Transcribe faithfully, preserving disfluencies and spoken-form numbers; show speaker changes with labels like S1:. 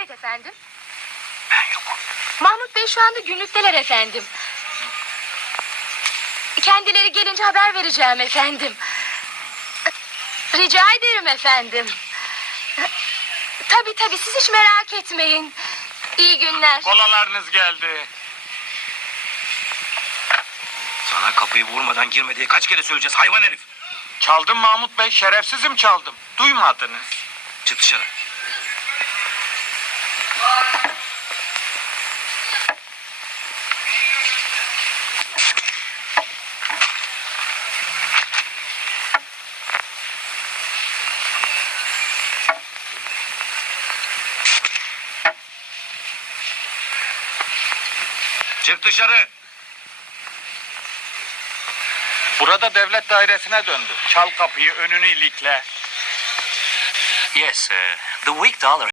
S1: Evet efendim.
S2: Ben yokum.
S1: Mahmut Bey şu anda günlükteler efendim. Kendileri gelince haber vereceğim efendim. Rica ederim efendim. Tabii tabii, siz hiç merak etmeyin. İyi günler.
S3: Kolalarınız geldi.
S2: Sana kapıyı vurmadan girme diye kaç kere söyleyeceğiz hayvan herif.
S3: Çaldım Mahmut Bey, şerefsizim çaldım. Duymadınız.
S2: Çık dışarı. Çık dışarı.
S3: Burada devlet dairesine döndü. Çal kapıyı, önünü ilikle.
S2: Yes, uh, the weak dollar